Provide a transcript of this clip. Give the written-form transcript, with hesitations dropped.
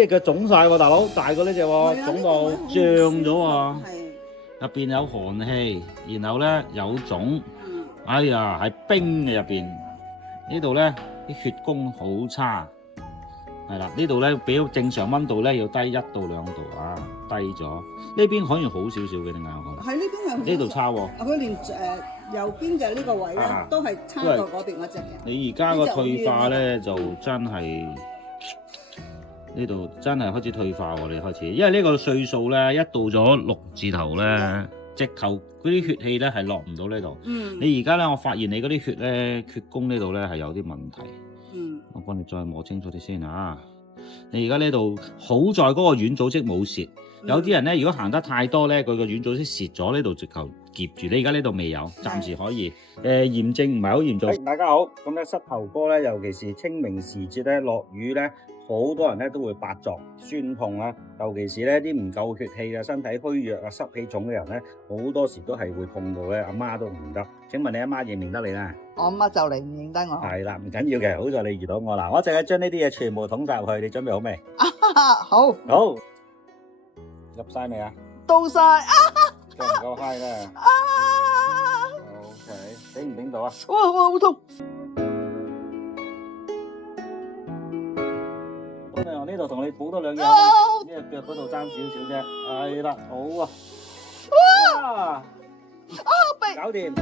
呢個腫晒喎，大佬大過呢隻喎，腫到脹咗喎，入邊有寒氣，然後咧有腫，哎呀係冰嘅入邊，呢度咧啲血供好差，係啦，呢度咧比正常溫度咧要低1到2度啊，低咗。呢邊可能好少少嘅，點解我覺得？係呢邊係呢度差喎。佢連右邊嘅呢個位咧都係差過嗰邊嗰隻嘅。你而家個退化咧就真係。呢度真係開始退化喎，你開始，因為呢個歲數咧，一到咗6字頭咧，直頭嗰啲血氣咧係落唔到呢度。你而家咧，我發現你嗰啲血咧，血供呢度咧係有啲問題。我幫你再摸清楚啲先啊！你而家呢度好在嗰個軟組織冇蝕，有啲人咧如果行得太多咧，佢個軟組織蝕咗，呢度直頭夾住。你而家呢度未有，暫時可以。炎症唔係好嚴重。大家好，咁咧膝頭哥咧，尤其是清明時節咧，落雨咧。好多人咧都會發作酸痛啦，尤其是咧啲唔夠血氣啊、身體虛弱啊、濕氣重嘅人咧，好多時都係會痛到咧阿媽都唔認得。請問你阿媽認唔認得你咧？我阿媽就嚟唔認得我。係啦，唔緊要嘅，好在你遇到我啦。我淨係將呢啲嘢全部統晒入去，你準備好未？好，好，入晒未啊？到晒。夠唔夠 high 咧？OK， 頂唔頂到啊？哇，好痛！我呢度同你補多2日，呢隻腳嗰度爭少少啫，係啦，好啊，哇，搞掂。